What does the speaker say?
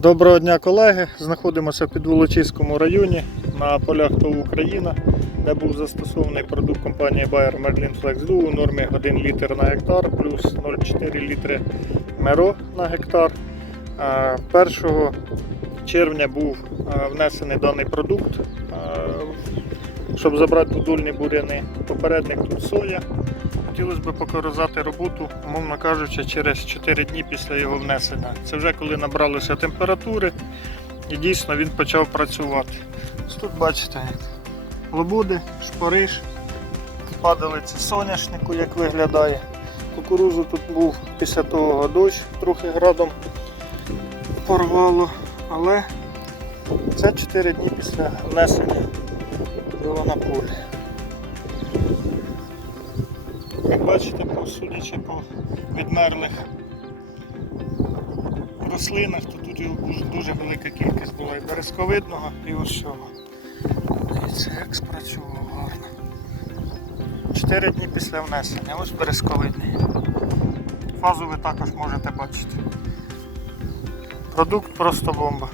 Доброго дня, колеги! Знаходимося в Підволочиському районі на полях ТОВ Україна, де був застосований продукт компанії Bayer Merlin Flex Duo у нормі 1 літр на гектар плюс 0,4 літри меро на гектар. Е, 1 червня був е, внесений даний продукт, е, щоб забрати будульні буряни. Попередник тут соя. Хотілося б показати роботу, умовно кажучи, через 4 дні після його внесення. Це вже коли набралися температури і дійсно він почав працювати. Ось тут бачите, лобуди, шпариш, падалиці соняшнику, як виглядає. Кукурузу тут був після того дощ, трохи градом порвало, але це 4 дні після внесення його на поле. Як бачите, по судячи по відмерлих рослинах, то тут дуже, велика кількість була і березковидного, і ось цього. Дивіться, як спрацював гарно. Чотири дні після внесення, ось березковидний. Фазу ви також можете бачити. Продукт просто бомба.